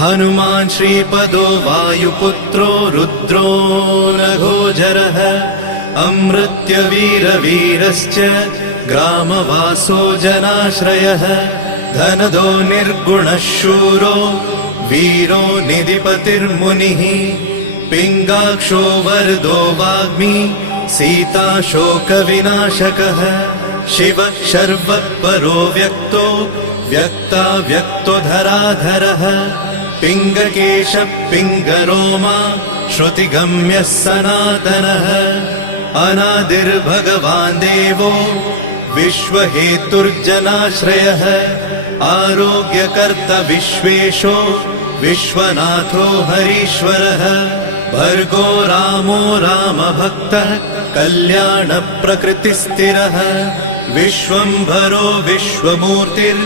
हनुमान् श्रीपदो वायुपुत्रो रुद्रो नघोजरः अमृत्यवीरवीरश्च ग्रामवासो जनाश्रयः धनदो निर्गुणः शूरो वीरो निधिपतिर्मुनिः पिङ्गाक्षो वरदो वाग्मी सीता शोकविनाशकः शिवः शर्वः परो व्यक्तो व्यक्तो धराधरः पिङ्गकेशः पिङ्गरोमा श्रुतिगम्यः सनातनः अनादिर्भगवान् देवो विश्वहेतुर्जनाश्रयः आरोग्यकर्ता विश्वेशो विश्वनाथो हरीश्वरः भर्गो रामो रामभक्तः कल्याणप्रकृतिस्थिरः विश्वम्भरो विश्वमूर्तिर्